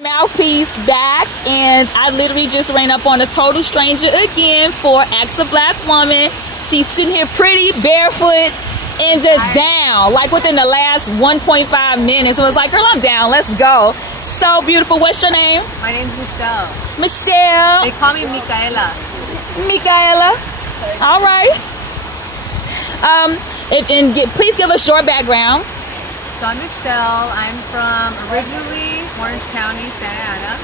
Mouthpiece back, and I literally just ran up on a total stranger again for Ask a Black Woman. She's sitting here pretty barefoot and just down, like within the last 1.5 minutes. It was like, girl, I'm down, let's go. So beautiful. What's your name? My name's Michelle. Michelle. They call me Micaela. Micaela. All right. Please give us your background. So I'm Michelle. I'm from originally Orange County, Santa Ana,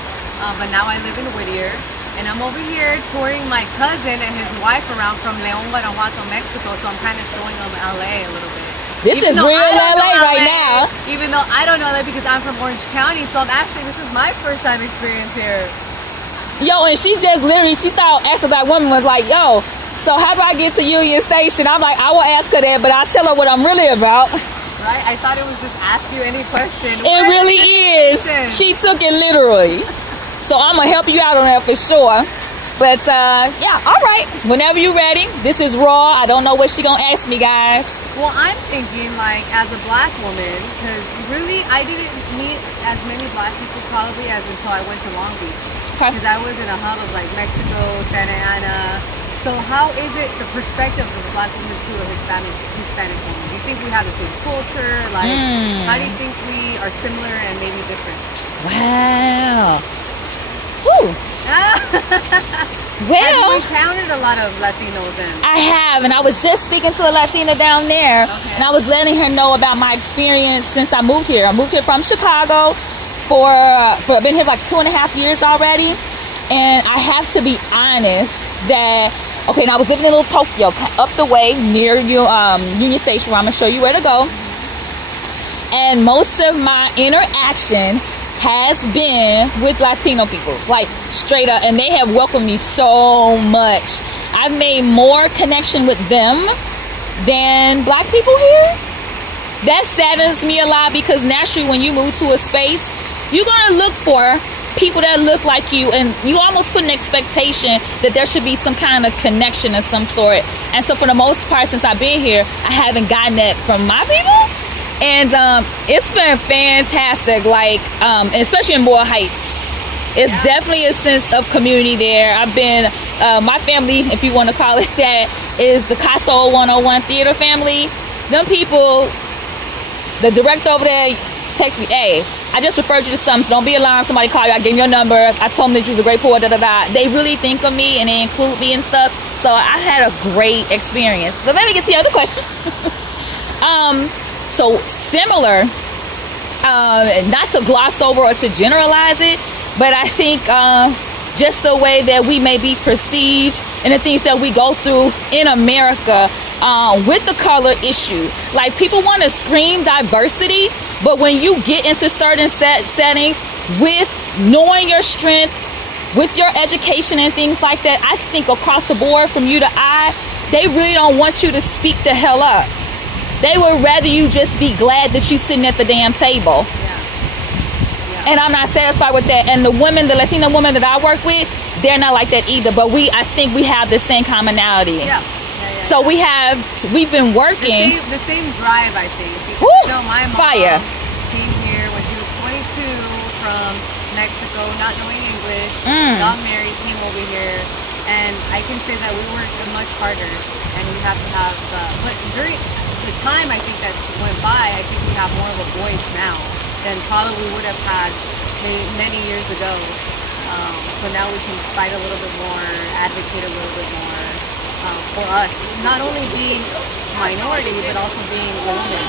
but now I live in Whittier. And I'm over here touring my cousin and his wife around from León, Guanajuato, Mexico. So I'm kind of showing them LA a little bit. This is real LA right now. Even though I don't know LA because I'm from Orange County. So this is my first time experience here. Yo, and she just literally, she thought Ask a Black Woman was like, yo, so how do I get to Union Station? I'm like, I will ask her that, but I'll tell her what I'm really about. Right? I thought it was just ask you any question. It really is. She took it literally. So I'm going to help you out on that for sure. But yeah, all right. Whenever you're ready. This is raw. I don't know what she's going to ask me, guys. Well, I'm thinking like as a black woman, because really I didn't meet as many black people probably as until I went to Long Beach. Because I was in a hub of like Mexico, Santa Ana. So how is it the perspective of a black woman to a Hispanic woman? Do you think we have the same culture? Like, how do you think we are similar and maybe different? Wow. Whew. Well, have you encountered a lot of Latinos then? I have, and I was just speaking to a Latina down there, and I was letting her know about my experience since I moved here. I moved here from Chicago for I've been here like 2.5 years already, and I have to be honest that okay, now I was living in Little Tokyo, up the way near Union Station, where I'm gonna show you where to go, and most of my interaction has been with Latino people, like straight up, and they have welcomed me so much. I've made more connection with them than black people here. That saddens me a lot because naturally when you move to a space, you're gonna look for people that look like you, and you almost put an expectation that there should be some kind of connection of some sort. And so for the most part, since I've been here, I haven't gotten that from my people. And it's been fantastic, like especially in Boyle Heights. It's definitely a sense of community there. I've been, my family, if you want to call it that, is the Caso 101 Theater family. Them people, the director over there texts me, hey, I just referred you to something, so don't be alarmed. Somebody call you, I gave you your number. I told them that you was a great poet, da-da-da. They really think of me and they include me and stuff. So I had a great experience. But let me get to the other question. So similar, not to gloss over or to generalize it, but I think just the way that we may be perceived and the things that we go through in America with the color issue. Like, people want to scream diversity, but when you get into certain settings with knowing your strength, with your education and things like that, I think across the board from you to I, they really don't want you to speak the hell up. They would rather you just be glad that you're sitting at the damn table. And I'm not satisfied with that. And the women, the Latina women that I work with, they're not like that either. But I think we have the same commonality. So we've been working. The same drive, I think. Woo! You know, my mom came here when she was 22 from Mexico, not knowing English. Got married, came over here. And I can say that we worked much harder. And we have to have, but during the time I think that went by, I think we have more of a voice now than probably we would have had many years ago. So now we can fight a little bit more, advocate a little bit more for us, not only being minority but also being a woman.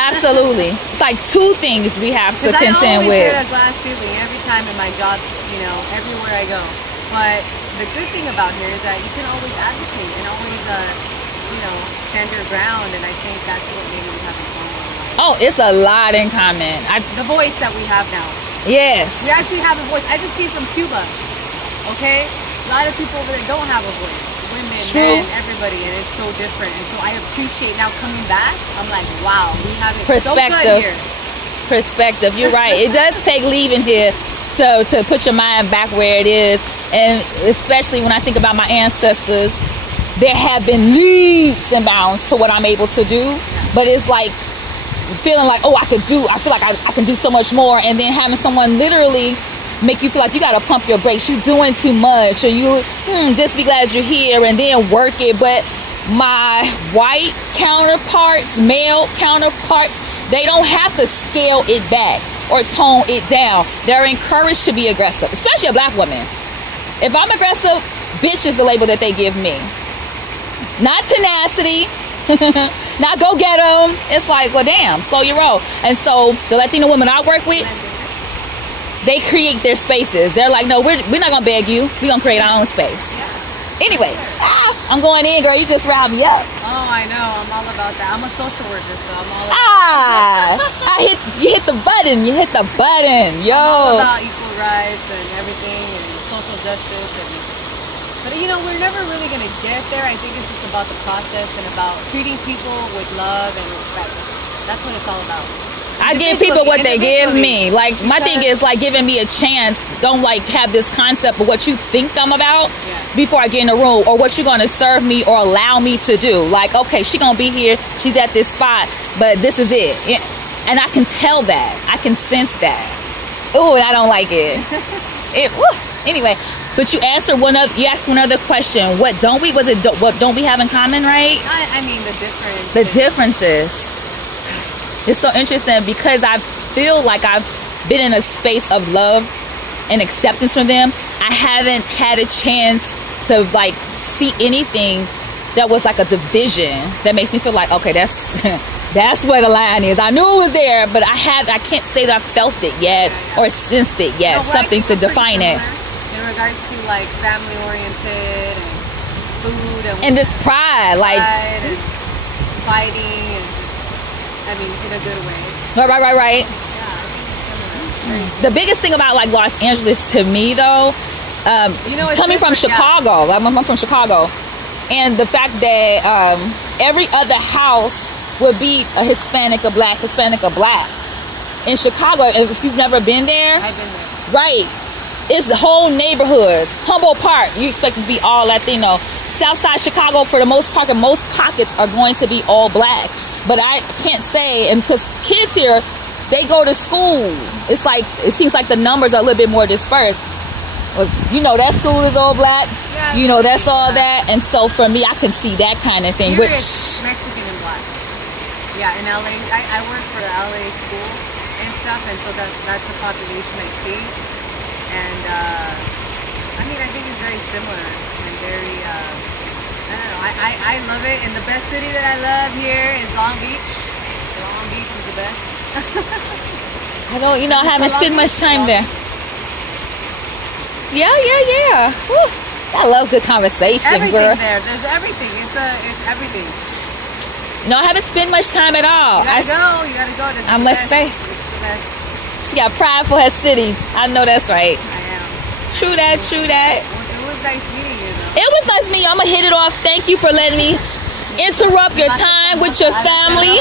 Absolutely, it's like two things we have to contend with. I always hit a glass ceiling every time in my job, you know, everywhere I go. But the good thing about here is that you can always advocate and always you know, stand your ground, and I think that's what maybe we have in common. Oh, it's a lot in common. The voice that we have now. Yes. We actually have a voice. I just came from Cuba, okay? A lot of people over there don't have a voice. Women, men, everybody, and it's so different. And so I appreciate now coming back. I'm like, wow, we have it so good here. Perspective, you're right. It does take leaving here to put your mind back where it is. And especially when I think about my ancestors, there have been leaps and bounds to what I'm able to do, but it's like feeling like, oh, I feel like I can do so much more, and then having someone literally make you feel like you gotta pump your brakes, you're doing too much, or you just be glad you're here and then work it. But my white counterparts, male counterparts, they don't have to scale it back or tone it down. They're encouraged to be aggressive, especially a black woman. If I'm aggressive, bitch is the label that they give me. Not tenacity, not go get them. It's like, well, damn, slow your roll. And so the Latino women I work with, they create their spaces. They're like, no, we're not gonna beg you. We're gonna create our own space. Anyway, I'm going in, girl. You just riled me up. Oh, I know. I'm all about that. I'm a social worker, so I'm all about you hit the button. You hit the button. Yo. I'm all about equal rights and everything and social justice. But, you know, we're never really going to get there. I think it's just about the process and about treating people with love and respect. That's what it's all about. I give people what they give me. Like, my thing is, like, giving me a chance. Don't, like, have this concept of what you think I'm about before I get in the room, or what you're going to serve me or allow me to do. Like, okay, she's going to be here. She's at this spot, but this is it. And I can tell that. I can sense that. Ooh, and I don't like it. Anyway, but you asked one other question. What don't we have in common, right? I mean, the difference. The differences. It's so interesting because I feel like I've been in a space of love and acceptance from them. I haven't had a chance to like see anything that was like a division that makes me feel like, okay, that's where the line is. I knew it was there, but I can't say that I felt it yet or sensed it yet. No, something to define it. In regards to like family oriented and food and this pride, like and fighting and I mean, in a good way. Right. Yeah, I think it's the biggest thing about like Los Angeles to me, though, you know, coming from Chicago, I'm from Chicago, and the fact that every other house would be a Hispanic, a black, Hispanic, a black. In Chicago, if you've never been there, I've been there. Right. It's the whole neighborhoods. Humboldt Park, you expect to be all Latino. Southside Chicago, for the most part, and most pockets are going to be all black. But I can't say, and because kids here, they go to school. It's like, it seems like the numbers are a little bit more dispersed. You know, that school is all black. Yeah, you know, that's all that. And so for me, I can see that kind of thing. Here it's Mexican and black. Yeah, in LA, I work for the LA school and stuff, and so that's the population I see. And I mean, I think it's very similar and very, I don't know, I love it. And the best city that I love here is Long Beach. Long Beach is the best. I don't, you know, I haven't spent much time there. Yeah. Whew. I love good conversation, everything girl. There. There's everything. It's everything. No, I haven't spent much time at all. You gotta go. I must say. It's the best. She got pride for her city. I know that's right. I am. True that. It was nice meeting you, though. It was nice meeting you. I'm gonna hit it off. Thank you for letting me interrupt your time with your family.